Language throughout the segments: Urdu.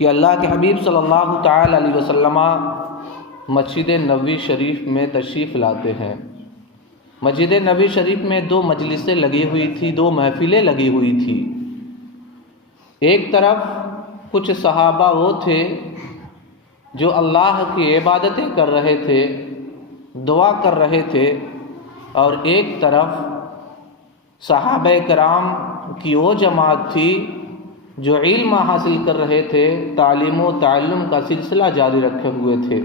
کہ اللہ کے حبیب صلی اللہ تعالی علیہ وسلم مسجد نبوی شریف میں تشریف لاتے ہیں۔ مسجد نبوی شریف میں 2 مجلسیں لگی ہوئی تھی، 2 محفلیں لگی ہوئی تھی۔ ایک طرف کچھ صحابہ وہ تھے جو اللہ کی عبادتیں کر رہے تھے، دعا کر رہے تھے، اور ایک طرف صحابہ کرام کی وہ جماعت تھی جو علم حاصل کر رہے تھے، تعلیم و تعلم کا سلسلہ جاری رکھے ہوئے تھے۔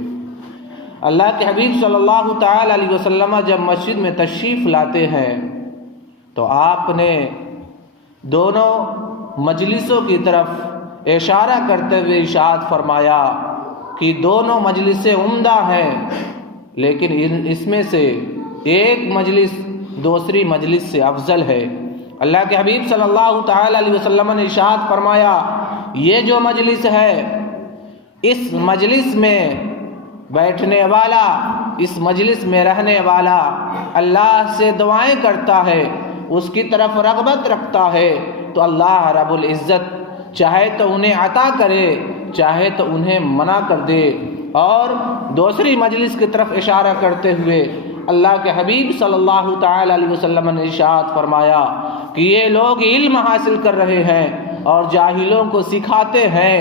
اللہ کے حبیب صلی اللہ تعالی علیہ وسلم جب مسجد میں تشریف لاتے ہیں تو آپ نے دونوں مجلسوں کی طرف اشارہ کرتے ہوئے ارشاد فرمایا کہ دونوں مجلسیں عمدہ ہیں، لیکن اس میں سے ایک مجلس دوسری مجلس سے افضل ہے۔ اللہ کے حبیب صلی اللہ تعالی علیہ وسلم نے ارشاد فرمایا، یہ جو مجلس ہے، اس مجلس میں بیٹھنے والا، اس مجلس میں رہنے والا اللہ سے دعائیں کرتا ہے، اس کی طرف رغبت رکھتا ہے، تو اللہ رب العزت چاہے تو انہیں عطا کرے، چاہے تو انہیں منع کر دے۔ اور دوسری مجلس کی طرف اشارہ کرتے ہوئے اللہ کے حبیب صلی اللہ تعالی علیہ وسلم نے ارشاد فرمایا کہ یہ لوگ علم حاصل کر رہے ہیں اور جاہلوں کو سکھاتے ہیں۔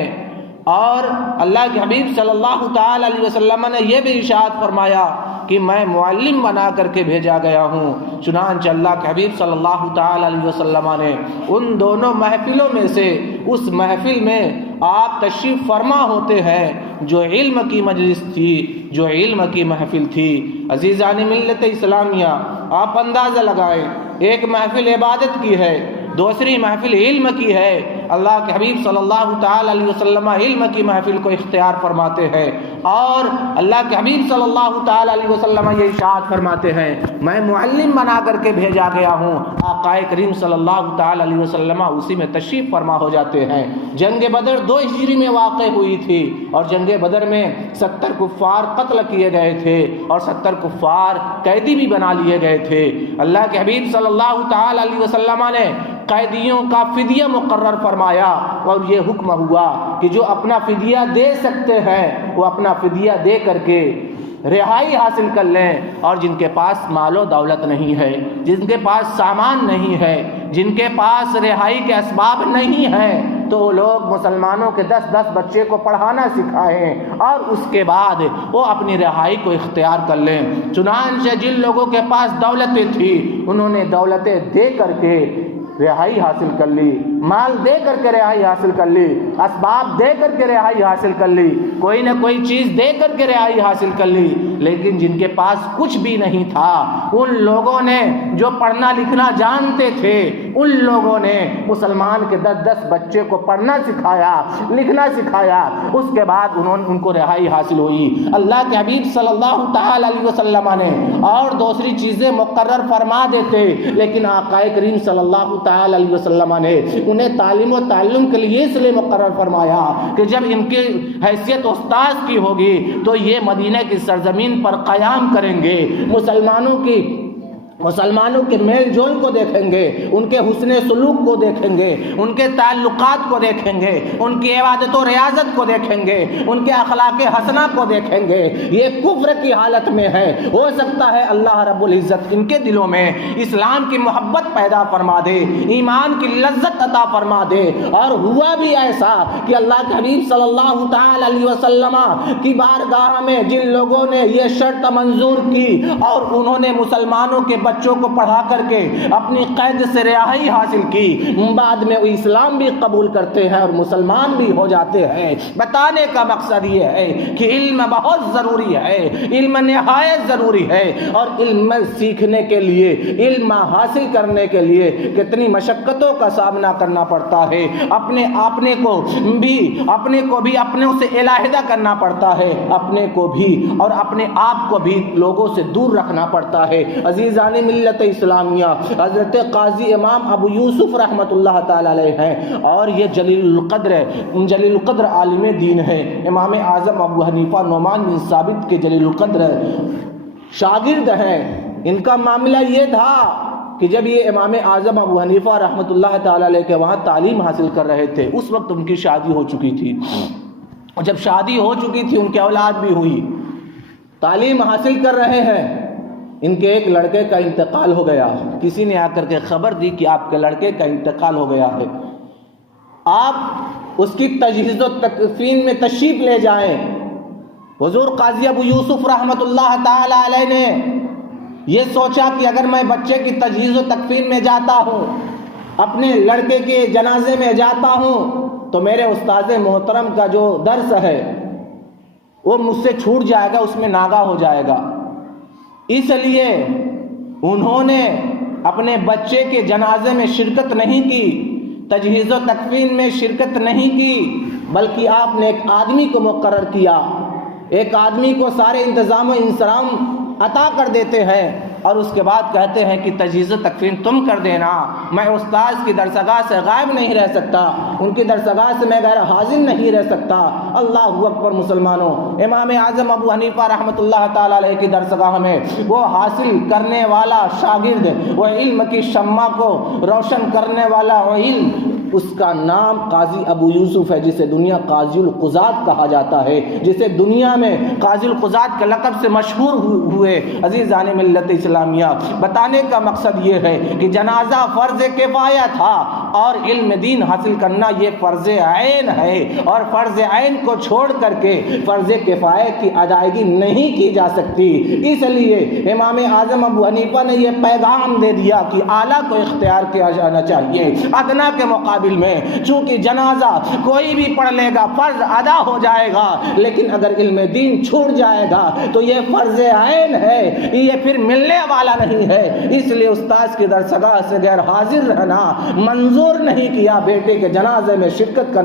اور اللہ کے حبیب صلی اللہ تعالی علیہ وسلم نے یہ بھی ارشاد فرمایا کہ میں معلم بنا کر کے بھیجا گیا ہوں۔ چنانچہ اللہ کے حبیب صلی اللہ تعالی علیہ وسلم نے ان دونوں محفلوں میں سے اس محفل میں آپ تشریف فرما ہوتے ہیں جو علم کی مجلس تھی، جو علم کی محفل تھی۔ عزیزان ملت اسلامیہ، آپ اندازہ لگائیں، ایک محفل عبادت کی ہے، دوسری محفل علم کی ہے۔ اللہ کے حبیب صلی اللہ تعالی علیہ وسلم علم کی محفل کو اختیار فرماتے ہیں، اور اللہ کے حبیب صلی اللہ تعالی علیہ وسلم یہ ارشاد فرماتے ہیں میں معلم بنا کر کے بھیجا گیا ہوں۔ آقا کریم صلی اللہ تعالی علیہ وسلم اسی میں تشریف فرما ہو جاتے ہیں۔ جنگ بدر 2 ہجری میں واقع ہوئی تھی، اور جنگ بدر میں 70 کفار قتل کیے گئے تھے اور 70 کفار قیدی بھی بنا لیے گئے تھے۔ اللہ کے حبیب صلی اللہ تعالی علیہ وسلم نے قیدیوں کا فدیہ مقرر فرمایا، اور یہ حکم ہوا کہ جو اپنا فدیہ دے سکتے ہیں وہ اپنا فدیہ دے کر کے رہائی حاصل کر لیں، اور جن کے پاس مال و دولت نہیں ہے، جن کے پاس سامان نہیں ہے، جن کے پاس رہائی کے اسباب نہیں ہیں، تو وہ لوگ مسلمانوں کے 10 بچے کو پڑھانا سکھائیں، اور اس کے بعد وہ اپنی رہائی کو اختیار کر لیں۔ چنانچہ جن لوگوں کے پاس دولتیں تھیں انہوں نے دولتیں دے کر کے رہائی حاصل کر لی، مال دے کر کے رہائی حاصل کر لی، اسباب دے کر کے رہائی حاصل کر لی، کوئی نہ کوئی چیز دے کر کے رہائی حاصل کر لی۔ لیکن جن کے پاس کچھ بھی نہیں تھا، ان لوگوں نے جو پڑھنا لکھنا جانتے تھے، ان لوگوں نے مسلمان کے 10 بچے کو پڑھنا سکھایا، لکھنا سکھایا، اس کے بعد ان کو رہائی حاصل ہوئی۔ اللہ کے حبیب صلی اللہ تعالی علیہ وسلم نے اور دوسری چیزیں مقرر فرما دیتے، لیکن آقا کریم صلی اللہ تعالی علیہ وسلم نے انہیں تعلیم و تعلم کے لیے اس لیے مقرر فرمایا کہ جب ان کی حیثیت استاذ کی ہوگی تو یہ مدینہ کی سرزمین پر قیام کریں گے، مسلمانوں کے میل جول کو دیکھیں گے، ان کے حسن سلوک کو دیکھیں گے، ان کے تعلقات کو دیکھیں گے، ان کی عبادت و ریاضت کو دیکھیں گے، ان کے اخلاق حسنہ کو دیکھیں گے۔ یہ کفر کی حالت میں ہے، ہو سکتا ہے اللہ رب العزت ان کے دلوں میں اسلام کی محبت پیدا فرما دے، ایمان کی لذت عطا فرما دے۔ اور ہوا بھی ایسا کہ اللہ کے حبیب صلی اللہ تعالی علیہ وسلم کی بارگاہ میں جن لوگوں نے یہ شرط منظور کی اور انہوں نے مسلمانوں کے بچوں کو پڑھا کر کے اپنی قید سے رہائی حاصل کی، بعد میں وہ اسلام بھی قبول کرتے ہیں اور مسلمان بھی ہو جاتے ہیں۔ بتانے کا مقصد یہ ہے کہ علم بہت ضروری ہے، علم نہایت ضروری ہے، اور علم سیکھنے کے لیے، علم حاصل کرنے کے لیے کتنی مشقتوں کا سامنا کرنا پڑتا ہے، اپنے کو بھی اپنے سے علیحدہ کرنا پڑتا ہے، اپنے کو بھی اور اپنے آپ کو بھی لوگوں سے دور رکھنا پڑتا ہے۔ عزیزان ملت اسلامیہ، حضرت قاضی امام ابو یوسف رحمۃ اللہ تعالی علیہ ہیں، اور یہ جلیل القدر عالم دین ہے، امام اعظم ابو حنیفہ نعمان بن ثابت کے جلیل القدر شاگرد ہیں۔ ان کا معاملہ یہ تھا کہ جب یہ امام اعظم ابو حنیفہ رحمۃ اللہ تعالی علیہ کے وہاں تعلیم حاصل کر رہے تھے، اس وقت ان کی شادی ہو چکی تھی۔ اور جب شادی ہو چکی تھی، ان کی اولاد بھی ہوئی، تعلیم حاصل کر رہے ہیں، ان کے ایک لڑکے کا انتقال ہو گیا. کسی نے آ کر کے خبر دی کہ آپ کے لڑکے کا انتقال ہو گیا ہے، آپ اس کی تجہیز و تکفین میں تشریف لے جائیں. حضور قاضی ابو یوسف رحمۃ اللہ تعالی علیہ نے یہ سوچا کہ اگر میں بچے کی تجہیز و تکفین میں جاتا ہوں، اپنے لڑکے کے جنازے میں جاتا ہوں، تو میرے استاد محترم کا جو درس ہے وہ مجھ سے چھوٹ جائے گا، اس میں ناغہ ہو جائے گا. اس لیے انہوں نے اپنے بچے کے جنازے میں شرکت نہیں کی، تجہیز و تکفین میں شرکت نہیں کی، بلکہ آپ نے ایک آدمی کو مقرر کیا. ایک آدمی کو سارے انتظام و انصرام عطا کر دیتے ہیں اور اس کے بعد کہتے ہیں کہ تجہیز و تکفین تم کر دینا، میں استاذ کی درسگاہ سے غائب نہیں رہ سکتا، ان کی درسگاہ سے میں غیر حاضر نہیں رہ سکتا. اللہ اکبر مسلمانوں، امام اعظم ابو حنیفہ رحمۃ اللہ تعالی علیہ کی درسگاہ میں وہ حاصل کرنے والا شاگرد، وہ علم کی شمع کو روشن کرنے والا علم، اس کا نام قاضی ابو یوسف ہے، جسے دنیا قاضی القضات کہا جاتا ہے، جسے دنیا میں قاضی القضات کے لقب سے مشہور ہوئے. عزیزان ملت اسلامیہ، بتانے کا مقصد یہ ہے کہ جنازہ فرض کفایہ تھا اور علم دین حاصل کرنا یہ فرض عین ہے، اور فرض عین کو چھوڑ کر کے فرض کفایہ کی ادائیگی نہیں کی جا سکتی. اس لیے امام اعظم ابو حنیفہ نے یہ پیغام دے دیا کہ اعلیٰ کو اختیار کیا جانا چاہیے ادنا کے مقابل میں. چونکہ جنازہ کوئی بھی پڑھ لے گا فرض ادا ہو جائے گا، لیکن اگر علم دین چھوٹ جائے گا تو یہ فرض عین ہے، یہ پھر ملنے والا نہیں ہے. اس لیے استاذ کی درسگاہ سے غیر حاضر رہنا منظور نہیں کیا، بیٹے کے جنازے میں شرکت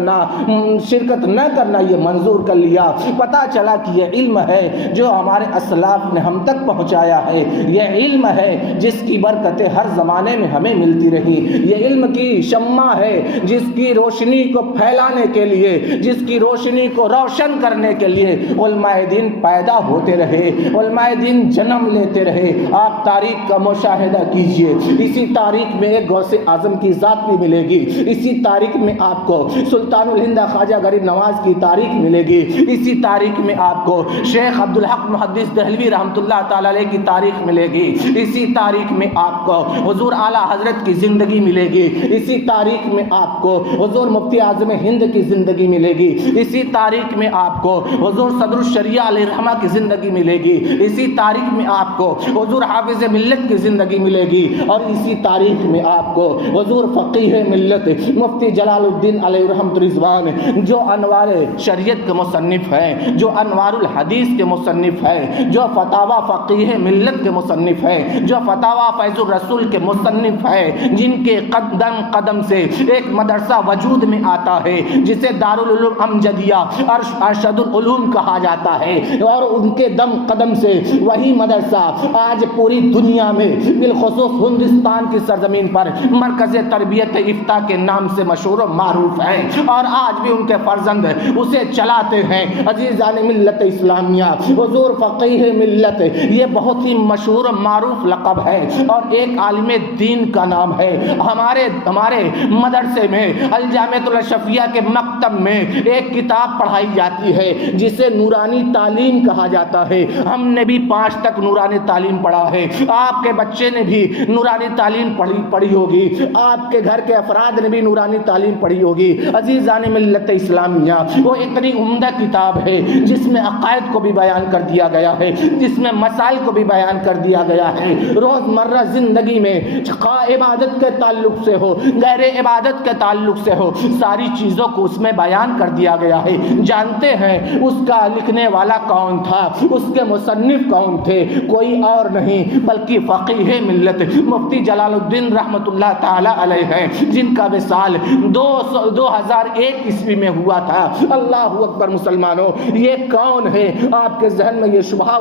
نہ کرنا یہ منظور کر لیا. پتہ چلا کہ یہ علم ہے جو ہمارے اسلاف نے ہم تک پہنچایا ہے، یہ علم ہے جس کی برکتیں ہر زمانے میں ہمیں ملتی رہی، یہ علم کی شمع ہے جس کی روشنی کو پھیلانے کے لیے، جس کی روشنی کو روشن کرنے کے لیے علماء دین پیدا ہوتے رہے، علماء دین جنم لیتے رہے. آپ تاریخ کا مشاہدہ کیجئے، اسی تاریخ میں ایک غوث اعظم کی ذات بھی ملے گی، اسی تاریخ میں آپ کو سلطان الہند خواجہ غریب نواز کی تاریخ ملے گی، اسی تاریخ میں آپ کو شیخ عبدالحق محدث دہلوی رحمۃ اللہ تعالی علیہ کی تاریخ ملے گی، اسی تاریخ میں آپ کو حضور اعلیٰ حضرت کی زندگی ملے گی، اسی تاریخ میں آپ کو حضور مفتی اعظم ہند کی زندگی ملے گی، اسی تاریخ میں آپ کو حضور صدر الشریعہ علیہ الرحمہ کی زندگی ملے گی، اسی تاریخ میں آپ کو حضور حافظ ملت کی زندگی ملے گی، اور اسی تاریخ میں آپ کو حضور فقیہ ملت مفتی جلال الدین علیہ رحمۃ رضوان، جو انوار شریعت کے مصنف ہیں، جو انوار الحدیث کے مصنف ہیں، جو فتاوی فقیہ ملت کے مصنف ہیں، جو فتاوی فیض الرسول کے مصنف ہیں، جن کے قدم قدم سے ایک مدرسہ وجود میں آتا ہے جسے دارالعلوم امجدیہ ارشد العلوم کہا جاتا ہے، اور ان کے دم قدم سے وہی مدرسہ آج پوری دنیا میں بالخصوص ہندوستان کی سرزمین پر مرکز تربیت افتاء کے نام سے مشہور و معروف ہے، اور آج بھی ان کے فرزند اسے چلاتے ہیں. عزیزان ملت اسلامیہ، حضور فقیہ ملت یہ بہت ہی مشہور و معروف لقب ہے اور ایک عالم دین کا نام ہے. ہمارے مدرسے میں الجامعۃ الاشرفیہ کے مکتب میں ایک کتاب پڑھائی جاتی ہے جسے نورانی تعلیم کہا جاتا ہے. ہم نے بھی 5 تک نورانی تعلیم پڑھا ہے، آپ کے بچے نے بھی نورانی تعلیم پڑھی ہوگی، آپ کے گھر کے افراد نے بھی نورانی تعلیم پڑھی ہوگی. عزیزان ملت اسلامیہ، وہ اتنی عمدہ کتاب ہے جس میں عقائد کو بھی بیان کر دیا گیا ہے، جس میں مسائل کو بھی بیان کر دیا گیا ہے. روزمرہ زندگی میں عبادت کے تعلق سے ہو، غیر عبادت کے تعلق سے ہو، ساری چیزوں کو اس میں بیان کر دیا گیا ہے. جانتے ہیں اس کا لکھنے والا کون تھا، اس کے مصنف کون تھے؟ کوئی اور نہیں بلکہ فقیہ ملت مفتی جلال الدین رحمۃ اللہ تعالی علیہ ہے، جن کا وصال 2001 عیسوی میں ہوا تھا. اللہ اکبر مسلمانوں، یہ کون ہے؟ آپ کے ذہن میں یہ شبہ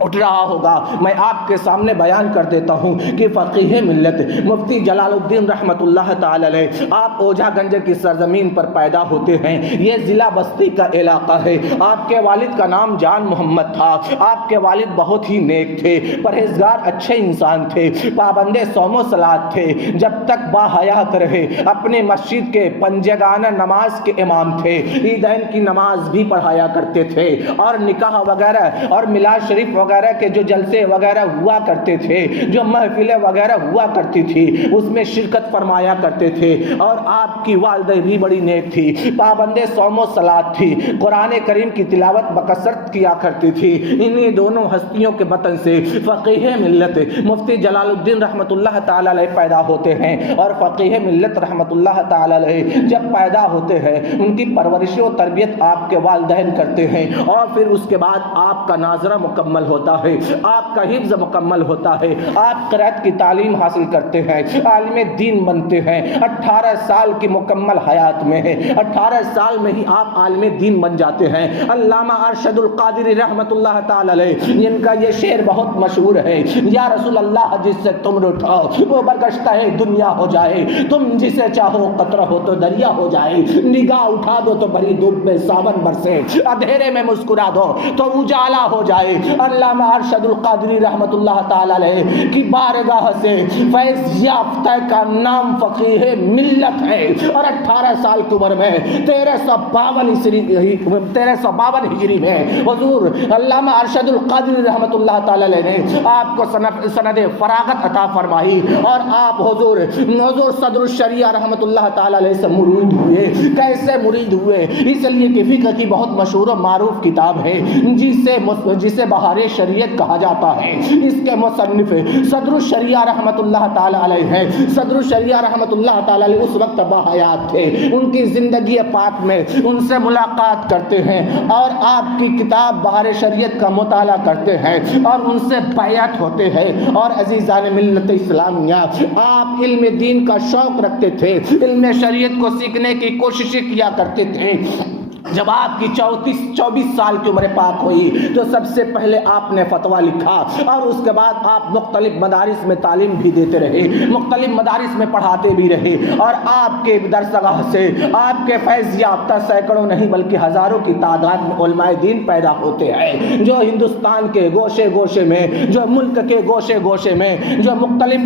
اٹھ رہا ہوگا، میں آپ کے سامنے بیان کر دیتا ہوں کہ فقیہ ملت مفتی جلال الدین رحمت اللہ تعالی علیہ آپ اوجھا گنج کی سرزمین پر پیدا ہوتے ہیں۔ یہ ضلع بستی کا علاقہ ہے۔ آپ کے والد کا نام جان محمد تھا۔ آپ کے والد بہت ہی نیک تھے، پرہیزگار اچھے انسان تھے، پابند صوم و صلات تھے، جب تک باحیات رہے اپنے مسجد کے پنجگانہ نماز کے امام تھے، عیدین کی نماز بھی پڑھایا کرتے تھے، اور نکاح وغیرہ اور میلاد شریف وغیرہ کے جو جلسے وغیرہ ہوا کرتے تھے، جو محفلیں وغیرہ ہوا کرتی تھی، اس میں شرکت فرمایا کرتے تھے۔ اور آپ کی والدہ بھی بڑی نیک تھی، پابند صوم و صلات تھی، قرآن کریم کی تلاوت بکثرت کیا کرتی تھی۔ انہی دونوں ہستیوں کے بطن سے فقیہ ملت مفتی جلال الدین رحمت اللہ تعالی علیہ پیدا ہوتے ہیں۔ اور فقیہ ملت رحمت اللہ تعالی علیہ جب پیدا ہوتے ہیں، ان کی پرورش و تربیت آپ کے والدین کرتے ہیں، اور پھر اس کے بعد آپ کا ناظرہ مکمل ہوتا ہے، آپ کا حفظ مکمل ہوتا ہے، آپ قرأت کی تعلیم حاصل کرتے ہیں، عالم دین بنتے ہیں۔ 18 سال کی مکمل حیات میں ہے، 18 سال میں ہی آپ عالم دین بن جاتے ہیں۔ علامہ ارشد القادری رحمت اللہ تعالی علیہ جن کا یہ شعر بہت مشہور ہے، یا رسول اللہ جس سے تم اٹھاؤ وہ برگشتہ ہے دنیا ہو جائے، تم جسے چاہو قطرہ ہو تو دریا ہو جائے، نگاہ اٹھا دو تو بھری دھوپ میں ساون برسے، اندھیرے میں مسکرا دو تو اجالا ہو جائے۔ علامہ ارشد القادری رحمت اللہ تعالی علیہ کی بارگاہ سے فیض یافتہ کا نام فقیہ ملت ہے، اور 18 سال کی عمر میں 1352 ہجری میں حضور علامہ ارشد القادری رحمت اللہ تعالی علیہ نے آپ کو سند فراغت عطا فرمائی، اور آپ حضور صدر الشریعہ رحمت اللہ تعالی علیہ سے مرید ہوئے۔ کیسے مرید ہوئے؟ اس لیے کہ فقہ کی بہت مشہور و معروف کتاب ہے جسے بہار شریعت کہا جاتا ہے، اس کے مصنف صدر الشریعہ رحمت اللہ تعالی علیہ ہیں۔ صدر الشریعہ رحمت اللہ تعالی علیہ اس وقت باحیات تھے، ان کی زندگی پاک میں ان سے ملاقات کرتے ہیں، اور آپ کی کتاب بہار شریعت کا مطالعہ کرتے ہیں، اور ان سے بیعت ہوتے ہیں۔ اور عزیزان ملت اسلامیہ، آپ علم دین کا شوق رکھتے تھے، علم شریعت کو سیکھنے کی کوششیں کیا کرتے تھے۔ جب آپ کی 24 سال کی عمر پاک ہوئی تو سب سے پہلے آپ نے فتویٰ لکھا، اور اس کے بعد آپ مختلف مدارس میں تعلیم بھی دیتے رہے، مختلف مدارس میں پڑھاتے بھی رہے، اور آپ کے درسگاہ سے آپ کے فیض یافتہ سینکڑوں نہیں بلکہ ہزاروں کی تعداد میں علماء دین پیدا ہوتے ہیں، جو ہندوستان کے گوشے گوشے میں، جو ملک کے گوشے گوشے میں، جو مختلف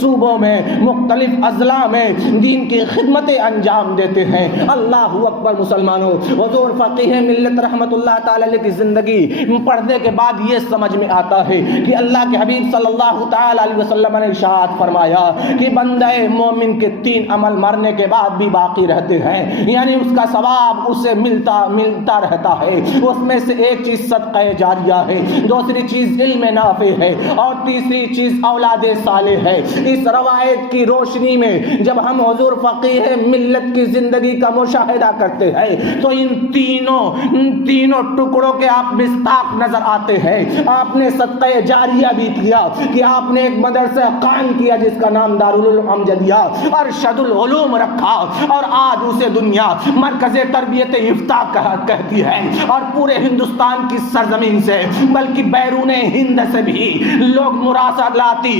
صوبوں میں، مختلف اضلاع میں دین کی خدمتیں انجام دیتے ہیں۔ اللہ اکبر مسلمانوں، حضور فقیہ ملت رحمت اللہ تعالی علیہ کی زندگی پڑھنے کے بعد یہ سمجھ میں آتا ہے کہ اللہ کے حبیب صلی اللہ تعالی علیہ وسلم نے ارشاد فرمایا کہ بندہ مومن کے 3 عمل مرنے کے بعد بھی باقی رہتے ہیں، یعنی اس کا ثواب اسے ملتا رہتا ہے۔ اس میں سے ایک چیز صدقہ جاریہ ہے، دوسری چیز علم نافع ہے، اور تیسری چیز اولاد صالح ہے۔ اس روایت کی روشنی میں جب ہم حضور فقیہ ملت کی زندگی کا مشاہدہ کرتے ہیں تو ان تینوں ٹکڑوں کے آپ مصداق نظر آتے ہیں۔ آپ نے صدقہ جاریہ بھی کیا کہ آپ نے ایک مدرسہ قائم کیا جس کا نام دارالعلوم امجدیہ ارشد العلوم رکھا، اور آج اسے دنیا مرکز تربیت افتاح کہتی ہے، اور پورے ہندوستان کی سرزمین سے بلکہ بیرون ہند سے بھی لوگ مراسلاتی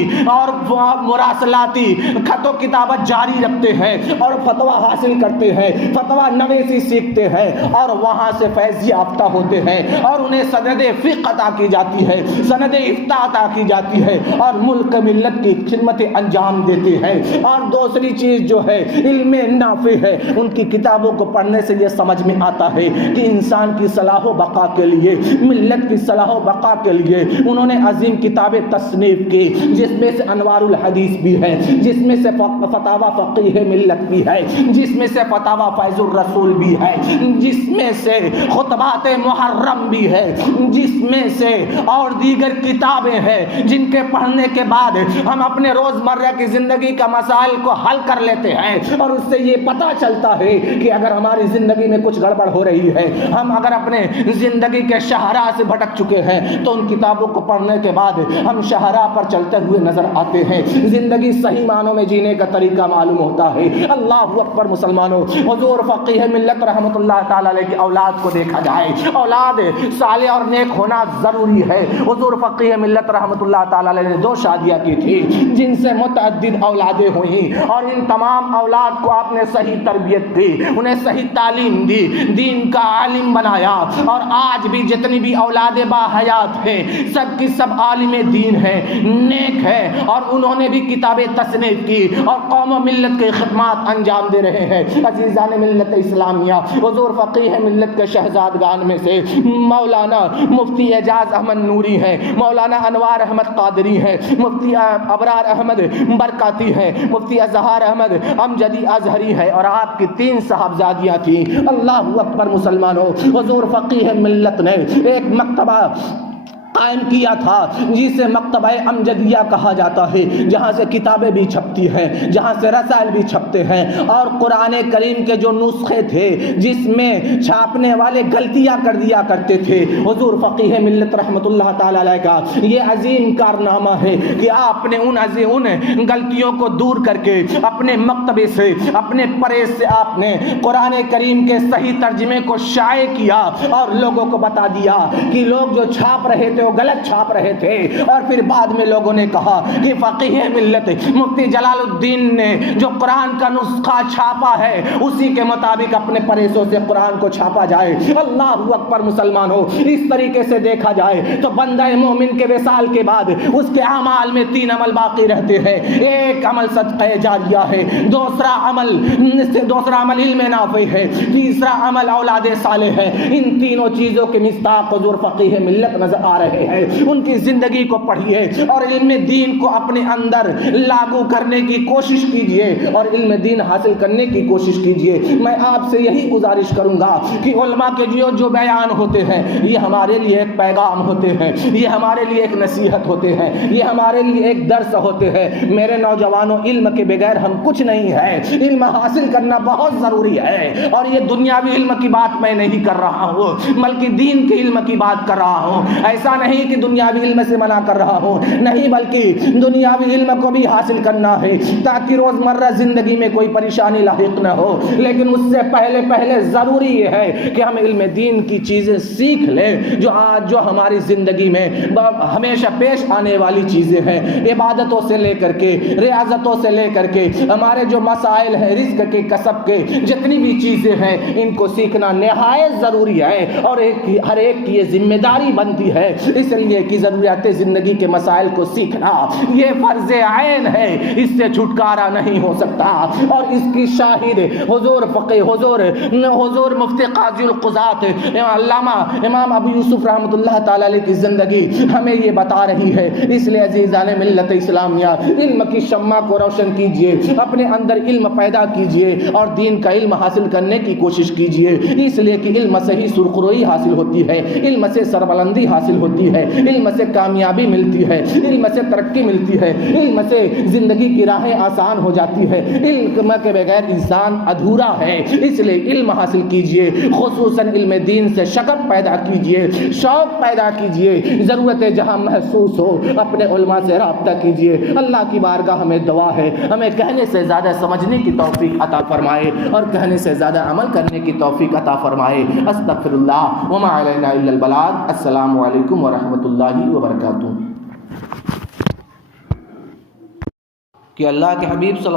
خط و کتابت جاری رکھتے ہیں، اور فتویٰ حاصل کرتے ہیں، فتویٰ نویسی سیکھتے ہیں، اور وہاں سے فیض یافتہ ہوتے ہیں، اور انہیں سند فقہ عطا کی جاتی ہے، سند افتاح عطا کی جاتی ہے، اور ملک ملت کی خدمت انجام دیتے ہیں۔ اور دوسری چیز جو ہے علم نافع ہے۔ ان کی کتابوں کو پڑھنے سے یہ سمجھ میں آتا ہے کہ انسان کی صلاح و بقا کے لیے، ملت کی صلاح و بقا کے لیے انہوں نے عظیم کتابیں تصنیف کی، جس میں سے انوار الحدیث بھی ہے، جس میں سے فتاوی فقیہ ملت بھی ہے، جس میں سے فتاوی فیض الرسول بھی ہے، جس میں سے خطبات محرم بھی ہے، جس میں سے اور دیگر کتابیں ہیں جن کے پڑھنے کے بعد ہم اپنے روزمرہ کی زندگی کا مسائل کو حل کر لیتے ہیں، اور اس سے یہ پتہ چلتا ہے کہ اگر ہماری زندگی میں کچھ گڑبڑ ہو رہی ہے، ہم اگر اپنے زندگی کے شاہراہ سے بھٹک چکے ہیں، تو ان کتابوں کو پڑھنے کے بعد ہم شاہراہ پر چلتے ہوئے نظر آتے ہیں، زندگی صحیح معنوں میں جینے کا طریقہ معلوم ہوتا ہے۔ اللہ اکبر مسلمانوں، حضور فقیہ ملت رحمت اللہ تعالیٰ علیہ کی اولاد کو دیکھا جائے، اولاد صالح اور نیک ہونا ضروری ہے۔ حضور فقیہ ملت رحمۃ اللہ تعالیٰ علیہ نے 2 شادیاں کی تھی جن سے متعدد اولادیں ہوئیں، اور ان تمام اولاد کو آپ نے صحیح تربیت دی، انہیں صحیح تعلیم دی، دین کا عالم بنایا، اور آج بھی جتنی بھی اولاد با حیات ہیں سب کی سب عالم دین ہیں، نیک ہے، اور انہوں نے بھی کتابیں تصنیف کی اور قوم و ملت کے خدمات انجام دے رہے ہیں۔ عزیزان ملت اسلامیہ، حضور فقیہ ملت کے شہزادگان میں سے مولانا مفتی اعجاز احمد نوری ہیں، مولانا انوار احمد قادری ہیں، مفتی ابرار احمد برکاتی ہیں، مفتی اظہار احمد امجدی ازہری ہے، اور آپ کی 3 صاحبزادیاں تھیں۔ اللہ اکبر مسلمانوں، حضور فقیہ ملت نے ایک مکتبہ قائم کیا تھا جسے مکتبہ امجدیہ کہا جاتا ہے، جہاں سے کتابیں بھی چھپتی ہیں، جہاں سے رسائل بھی چھپتے ہیں، اور قرآن کریم کے جو نسخے تھے جس میں چھاپنے والے غلطیاں کر دیا کرتے تھے، حضور فقیہ ملت رحمۃ اللہ تعالی علیہ کا یہ عظیم کارنامہ ہے کہ آپ نے ان غلطیوں کو دور کر کے اپنے مکتبے سے، اپنے پریز سے آپ نے قرآن کریم کے صحیح ترجمے کو شائع کیا اور لوگوں کو بتا دیا کہ لوگ جو چھاپ رہے تھے وہ غلط چھاپ رہے تھے، اور پھر بعد میں لوگوں نے کہا کہ فقیہ ملت مفتی جلال الدین نے جو قرآن کا نسخہ چھاپا ہے اسی کے مطابق اپنے پریسوں سے قرآن کو چھاپا جائے۔ اللہ اکبر مسلمانوں، اس طریقے سے دیکھا جائے تو بندہ مومن کے وصال کے بعد اس کے اعمال میں 3 عمل باقی رہتے ہیں۔ ایک عمل صدقہ جاریہ ہے، دوسرا عمل علم نافع ہے، تیسرا عمل اولاد صالح ہے۔ ان تینوں چیزوں کے مصداق حضور فقیہ ملت نظر آ رہے ہیں۔ ان کی زندگی کو پڑھیے اور علم دین کو اپنے اندر لاگو کرنے کی کوشش کیجئے اور علم دین حاصل کرنے کی کوشش کیجئے۔ میں آپ سے یہی گزارش کروں گا کہ علماء کے جو بیان ہوتے ہیں یہ ہمارے لیے ایک پیغام ہوتے ہیں، یہ ہمارے لیے ایک نصیحت ہوتے ہیں، یہ ہمارے لیے ایک درس ہوتے ہیں۔ میرے نوجوانوں، علم کے بغیر ہم کچھ نہیں ہے، علم حاصل کرنا بہت ضروری ہے، اور یہ دنیاوی علم کی بات میں نہیں کر رہا ہوں بلکہ دین کے علم کی بات کر رہا ہوں۔ ایسا نہیں کہ دنیاوی علم سے منع کر رہا ہوں، نہیں، بلکہ دنیاوی علم کو بھی حاصل کرنا ہے تاکہ روزمرہ زندگی میں کوئی پریشانی لاحق نہ ہو، لیکن اس سے پہلے ضروری یہ ہے کہ ہم علم دین کی چیزیں سیکھ لیں جو ہماری زندگی میں ہمیشہ پیش آنے والی چیزیں ہیں، عبادتوں سے لے کر کے، ریاضتوں سے لے کر کے، ہمارے جو مسائل ہیں رزق کے، کسب کے، جتنی بھی چیزیں ہیں ان کو سیکھنا نہایت ضروری ہے، اور ہر ایک کی یہ ذمہ داری بنتی ہے، اس لیے کہ ضروریات زندگی کے مسائل کو سیکھنا یہ فرض عین ہے، اس سے چھٹکارا نہیں ہو سکتا۔ اور اس کی شاہد حضور فقیہ، حضور مفتی قاضی القضات علامہ امام ابو یوسف رحمۃ اللہ تعالی علیہ کی زندگی ہمیں یہ بتا رہی ہے۔ اس لیے عزیزان ملت اسلامیہ، علم کی شمع کو روشن کیجئے، اپنے اندر علم پیدا کیجئے اور دین کا علم حاصل کرنے کی کوشش کیجئے، اس لیے کہ علم سے ہی سرخروئی حاصل ہوتی ہے، علم سے سربلندی حاصل ہوتی ہے، علم سے کامیابی ملتی ہے، علم سے ترقی ملتی ہے، علم سے زندگی کی راہیں آسان ہو جاتی ہے، علم کے بغیر انسان ادھورا ہے۔ اس لیے علم حاصل کیجئے، خصوصاً علم دین سے شغف پیدا کیجئے، شوق پیدا کیجئے، ضرورت جہاں محسوس ہو اپنے علماء سے رابطہ کیجئے۔ اللہ کی بارگاہ ہمیں دعا ہے ہمیں کہنے سے زیادہ سمجھنے کی توفیق عطا فرمائے اور کہنے سے زیادہ عمل کرنے کی توفیق عطا فرمائے۔ استغفر اللہ وما علینا الا البلاغ۔ السلام علیکم ورحمۃ اللہ وبرکاتہ۔ کہ اللہ کے حبیب صلی